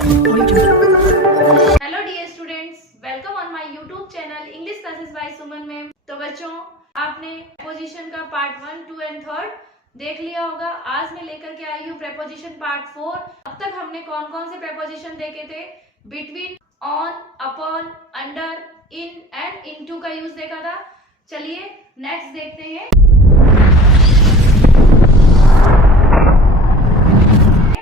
Hello dear students, welcome on my YouTube channel English classes by Suman ma'am. तो बच्चों, आपने preposition का part 1, 2 and 3 देख लिया होगा। आज मैं लेकर के आई हूँ प्रेपोजिशन पार्ट 4। अब तक हमने कौन कौन से प्रेपोजिशन देखे थे? Between, on, upon, under, in and into का यूज देखा था। चलिए नेक्स्ट देखते हैं।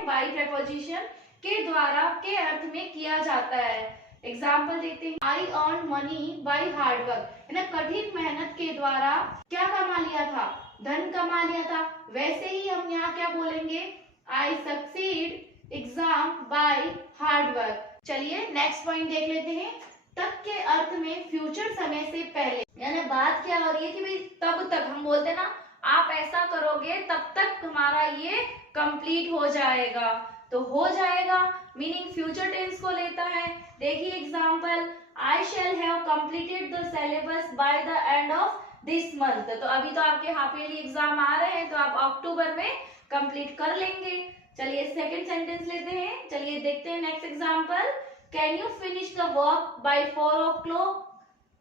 बाई प्रेपोजिशन के द्वारा के अर्थ में किया जाता है। एग्जाम्पल देखते हैं। I earn money by hard work, है ना, कठिन मेहनत के द्वारा क्या कमा लिया था? धन कमा लिया था। वैसे ही हम यहाँ क्या बोलेंगे? I succeed exam by hard work. चलिए नेक्स्ट पॉइंट देख लेते हैं। तक के अर्थ में फ्यूचर समय से पहले, यानी बात क्या हो रही है कि भाई तब तक, हम बोलते ना आप ऐसा करोगे तब तक तुम्हारा ये कंप्लीट हो जाएगा। तो हो जाएगा मीनिंग फ्यूचर टेंस को लेता है। देखिए example, I shall have completed the syllabus by the end of this month. तो अभी तो आपके हाफ ईयरली एग्जाम आ रहे हैं, तो आप अक्टूबर में कंप्लीट कर लेंगे। चलिए सेकंड सेंटेंस लेते हैं। चलिए देखते हैं next example. Can you finish the work by 4 o'clock?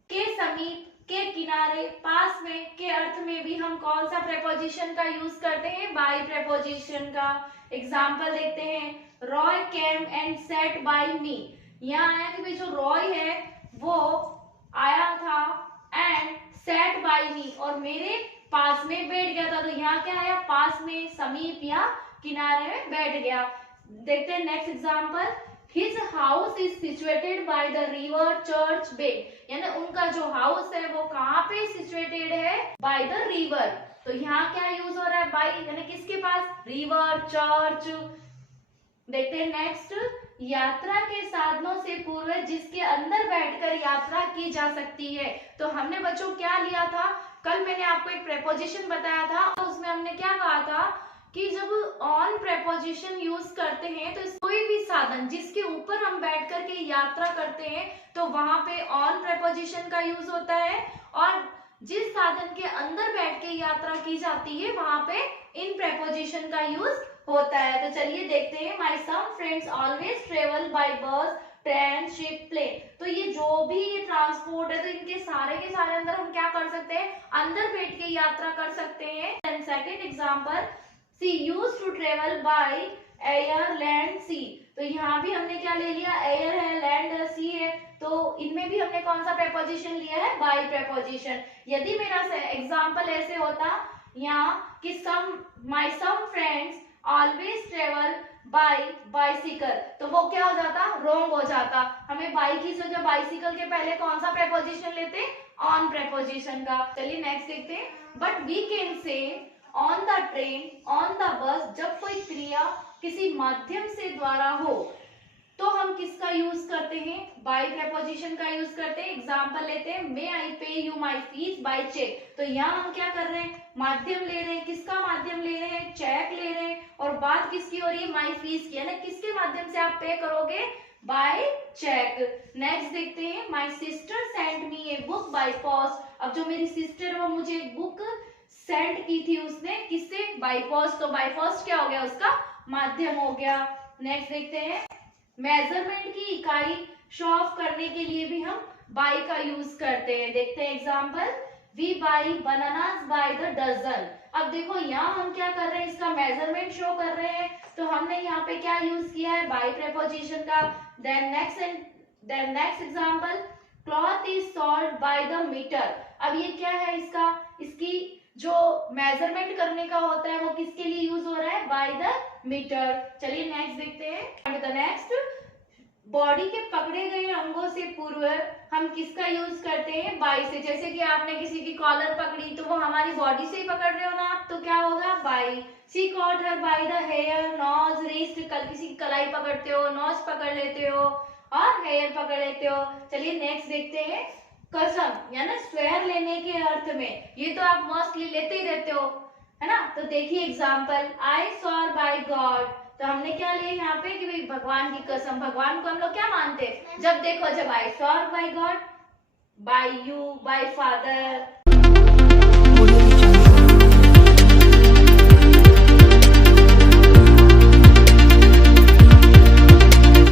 के समीप, के किनारे, पास में के अर्थ में भी हम कौन सा प्रेपोजिशन का यूज करते हैं? बाय प्रेपोजिशन का। एग्जाम्पल देखते हैं। Roy came and sat by me. यहाँ आया कि भाई जो रॉय है वो आया था एंड सेट बाय मी, और मेरे पास में बैठ गया था। तो यहाँ क्या आया? पास में, समीप या किनारे में बैठ गया। देखते हैं next example. His house is situated by the river church bay, यानी उनका जो हाउस है वो कहाँ पे सिचुएटेड है? By the river. तो यहाँ क्या यूज हो रहा है? बाय, यानी किसके पास? River, church. देखते हैं नेक्स्ट। यात्रा के साधनों से पूर्व जिसके अंदर बैठकर यात्रा की जा सकती है। तो हमने बच्चों क्या लिया था? कल मैंने आपको एक प्रेपोजिशन बताया था, उसमें हमने क्या कहा था कि जब ऑन प्रेपोजिशन यूज करते हैं तो कोई भी साधन जिसके ऊपर हम बैठ कर के यात्रा करते हैं तो वहां पे ऑन प्रेपोजिशन का यूज होता है, और जिस साधन के अंदर बैठ के यात्रा की जाती है वहां पे इन प्रेपोजिशन का यूज होता है। तो चलिए देखते हैं। My some friends always travel by bus, train, ship, plane. तो ये जो भी ये ट्रांसपोर्ट है तो इनके सारे के सारे अंदर हम क्या कर सकते हैं? अंदर बैठ के यात्रा कर सकते हैं। And second example, see use to travel by air, land, sea. तो यहाँ भी हमने क्या ले लिया? एयर है, लैंड है, सी है। तो इनमें भी हमने कौन सा प्रेपोजिशन लिया है? By preposition. यदि मेरा एग्जाम्पल ऐसे होता यहाँ कि my some friends always travel by bicycle, तो वो क्या हो जाता? रॉन्ग हो जाता। हमें बाई की जगह बाइसिकल के पहले कौन सा प्रेपोजिशन लेते? ऑन प्रेपोजिशन का। चलिए नेक्स्ट देखते हैं। But we can say on the train, on the bus, जब कोई क्रिया किसी माध्यम से द्वारा हो तो हम किसका यूज करते हैं? बाय प्रेपोजिशन का यूज करते हैं। एग्जांपल लेते हैं। May I pay you my fees by cheque. तो यहाँ हम क्या कर रहे हैं? माध्यम ले रहे हैं। किसका माध्यम ले रहे हैं? चेक ले रहे हैं। और बात किसकी हो रही है? माय फीस की, यानी किसके माध्यम से आप पे करोगे? Bye check. नेक्स्ट देखते हैं। My sister sent me a book by post. अब जो मेरी सिस्टर वो मुझे एक बुक सेंड की थी, उसने किससे? By post. तो बाय पोस्ट क्या हो गया? उसका माध्यम हो गया। नेक्स्ट देखते हैं। मेजरमेंट की इकाई शो ऑफ करने के लिए भी हम बाय का यूज करते हैं। देखते हैं example. We buy bananas by the dozen. अब देखो यहाँ हम क्या कर रहे हैं? इसका मेजरमेंट शो कर रहे हैं, तो हमने यहाँ पे क्या यूज किया है? बाय प्रेपोजिशन का। Then next example. Cloth is sold by the metre. अब ये क्या है? इसकी जो मेजरमेंट करने का होता है वो किसके लिए यूज हो रहा है? By the metre. चलिए नेक्स्ट देखते हैं। द नेक्स्ट, बॉडी के पकड़े गए अंगों से पूर्व हम किसका यूज करते हैं? बाय से। जैसे कि आपने किसी की कॉलर पकड़ी तो वो हमारी बॉडी से ही पकड़ रहे हो ना आप, तो क्या होगा? By. She caught her by the hair, nose, wrist. कल किसी की कलाई पकड़ते हो, नोज पकड़ लेते हो और हेयर पकड़ लेते हो। चलिए नेक्स्ट देखते हैं। कसम, यानी स्वेयर लेने के अर्थ में, ये तो आप मोस्टली लेते ही रहते हो, है ना। तो देखिए example. I swore by God. तो हमने क्या लिया यहाँ पे कि भाई भगवान की कसम। भगवान को हम लोग क्या मानते हैं? जब देखो, जब I swore by God, by you, by father,